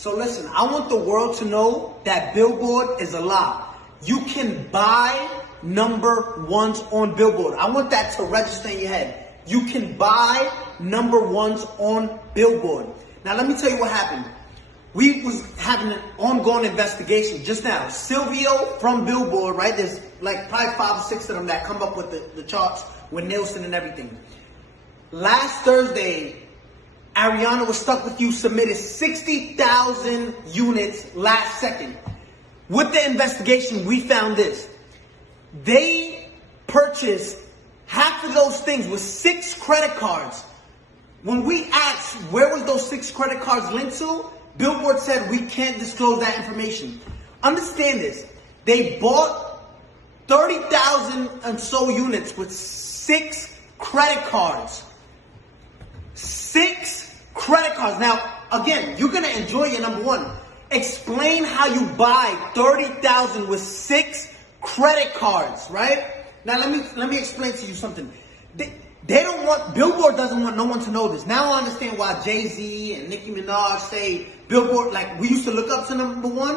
So listen, I want the world to know that Billboard is a lie. You can buy number ones on Billboard. I want that to register in your head. You can buy number ones on Billboard. Now let me tell you what happened. We was having an ongoing investigation just now. Silvio from Billboard, right? There's like probably 5 or 6 of them that come up with the charts with Nielsen and everything. Last Thursday, Ariana Was Stuck With You submitted 60,000 units last second. With the investigation, we found this. They purchased half of those things with 6 credit cards. When we asked where was those 6 credit cards linked to, Billboard said we can't disclose that information. Understand this. They bought 30,000 and so units with 6 credit cards. 6 credit cards. Now, again, you're going to enjoy your number one. Explain how you buy 30,000 with 6 credit cards, right? Now, let me explain to you something. They don't want, Billboard doesn't want no one to know this. Now I understand why Jay-Z and Nicki Minaj say Billboard, like we used to look up to number one,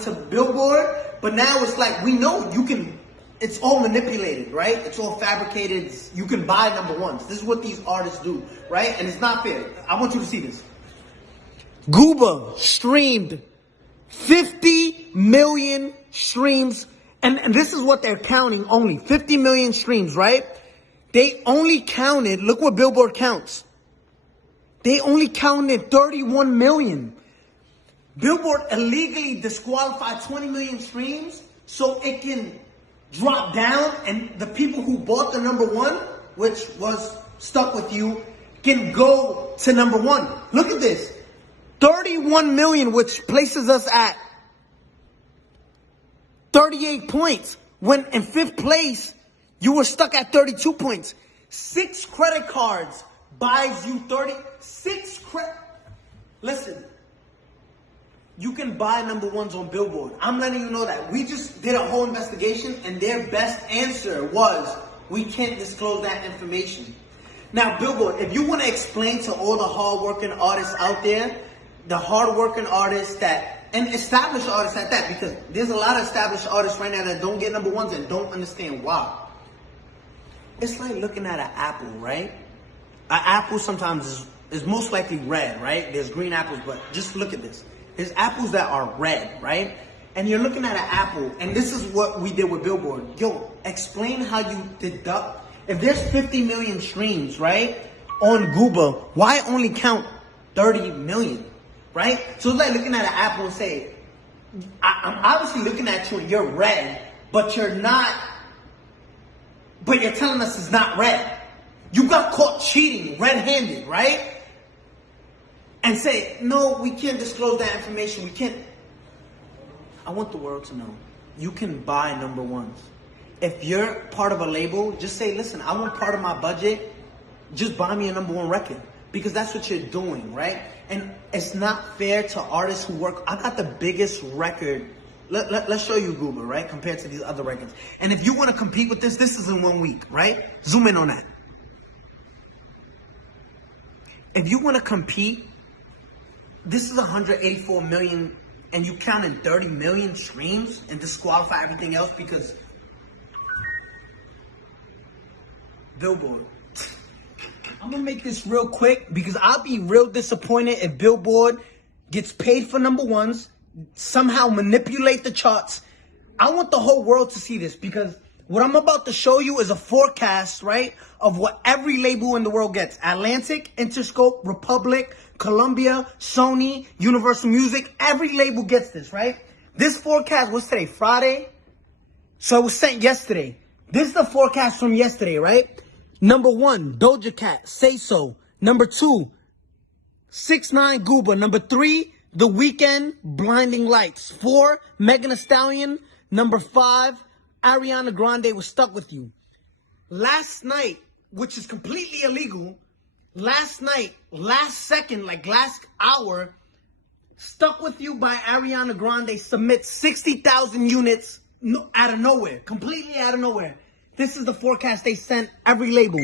to Billboard, but now it's like we know you can, it's all manipulated, right? It's all fabricated. You can buy number ones. This is what these artists do, right? And it's not fair. I want you to see this. Gooba streamed 50 million streams, and this is what they're counting only, 50 million streams, right? They only counted, look what Billboard counts. They only counted 31 million. Billboard illegally disqualified 20 million streams so it can drop down and the people who bought the number one, which was Stuck With You, can go to number one. Look at this. 31 million, which places us at 38 points. When in 5th place, you were stuck at 32 points. 6 credit cards buys you 36 credit. Listen, you can buy number ones on Billboard. I'm letting you know that. We just did a whole investigation and their best answer was, we can't disclose that information. Now, Billboard, if you want to explain to all the hard-working artists out there, the hard-working artists that, and established artists at that, because there's a lot of established artists right now that don't get number ones and don't understand why. It's like looking at an apple, right? An apple sometimes is most likely red, right? There's green apples, but just look at this. There's apples that are red, right? And you're looking at an apple, and this is what we did with Billboard. Yo, explain how you deduct. If there's 50 million streams, right, on Gooba, why only count 30 million, right? So it's like looking at an apple and say, I'm obviously looking at you and you're red, but you're not, but you're telling us it's not red. You got caught cheating red-handed, right? And say, no, we can't disclose that information. We can't. I want the world to know. You can buy number ones. If you're part of a label, just say, listen, I want part of my budget. Just buy me a number one record. Because that's what you're doing, right? And it's not fair to artists who work. I got the biggest record. Let's show you Google, right? Compared to these other records. And if you want to compete with this is in 1 week, right? Zoom in on that. If you want to compete, this is 184 million, and you counted 30 million streams and disqualify everything else because Billboard. I'm gonna make this real quick because I'll be real disappointed if Billboard gets paid for number ones, somehow manipulate the charts. I want the whole world to see this because what I'm about to show you is a forecast, right, of what every label in the world gets. Atlantic, Interscope, Republic, Columbia, Sony, Universal Music. Every label gets this, right? This forecast was today, Friday. So it was sent yesterday. This is the forecast from yesterday, right? Number 1, Doja Cat, Say So. Number 2, 6ix9ine, Gooba. Number 3, The Weeknd, Blinding Lights. 4, Megan Thee Stallion. Number 5, Ariana Grande, Was Stuck With You. Last night, which is completely illegal, last night, last second, like last hour, Stuck With You by Ariana Grande submits 60,000 units out of nowhere, completely out of nowhere. This is the forecast they sent every label.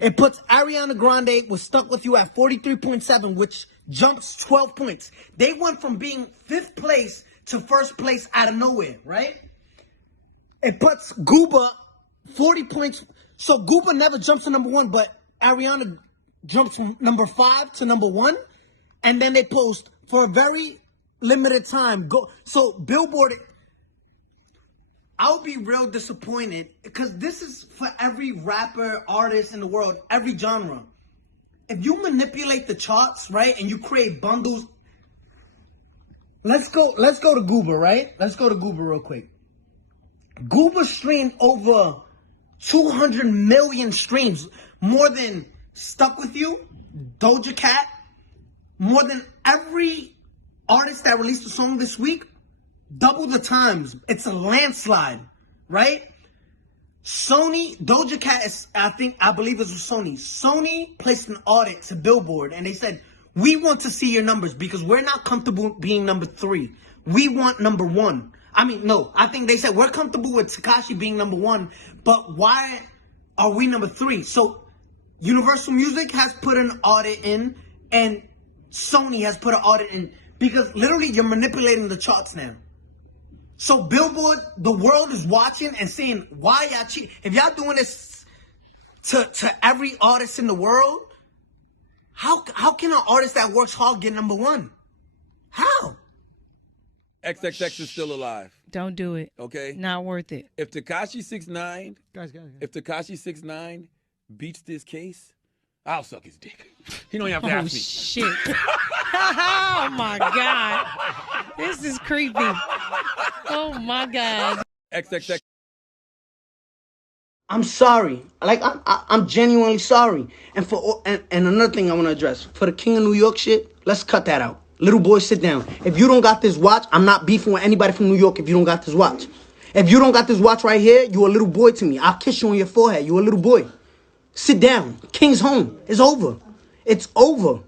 It puts Ariana Grande was Stuck With You at 43.7, which jumps 12 points. They went from being 5th place to 1st place out of nowhere, right? It puts Gooba 40 points. So Gooba never jumps to number 1, but Ariana jumps from number 5 to number 1. And then they post for a very limited time. So Billboard, I'll be real disappointed because this is for every rapper, artist in the world, every genre. If you manipulate the charts, right, and you create bundles, let's go to Gooba, right? Let's go to Gooba real quick. Gooba streamed over 200 million streams, more than Stuck With You, Doja Cat, more than every artist that released a song this week. Double the times. It's a landslide, right? Sony, Doja Cat is, I believe it was Sony. Sony placed an audit to Billboard and they said, we want to see your numbers because we're not comfortable being number 3. We want number 1. I mean, no, I think they said we're comfortable with Tekashi being number 1, but why are we number 3? So Universal Music has put an audit in and Sony has put an audit in because literally you're manipulating the charts now. So Billboard, the world is watching and saying, why y'all cheat? If y'all doing this to every artist in the world, how can an artist that works hard get number 1? How? XXX is still alive. Don't do it. Okay? Not worth it. If Tekashi 6ix9ine, Guys. if Tekashi 6ix9ine beats this case, I'll suck his dick. He don't even have to ask me. Shit. Oh my God. This is creepy. Oh my God. XXX. I'm sorry. Like, I'm genuinely sorry. And another thing I want to address. For the King of New York shit, let's cut that out. Little boy, sit down. If you don't got this watch, I'm not beefing with anybody from New York if you don't got this watch. If you don't got this watch right here, you a little boy to me. I'll kiss you on your forehead. You a little boy. Sit down. King's home. It's over. It's over.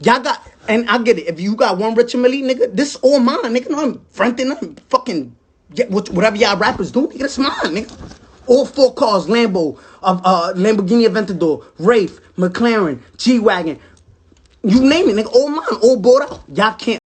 Y'all got, and I get it. If you got one Richard Mille, nigga, this all mine, nigga. No, I'm fronting, I'm fucking, whatever y'all rappers do, nigga, that's mine, nigga. All 4 cars, Lambo, Lamborghini Aventador, Wraith, McLaren, G-Wagon. You name it, nigga. All mine, all bought out. Y'all can't.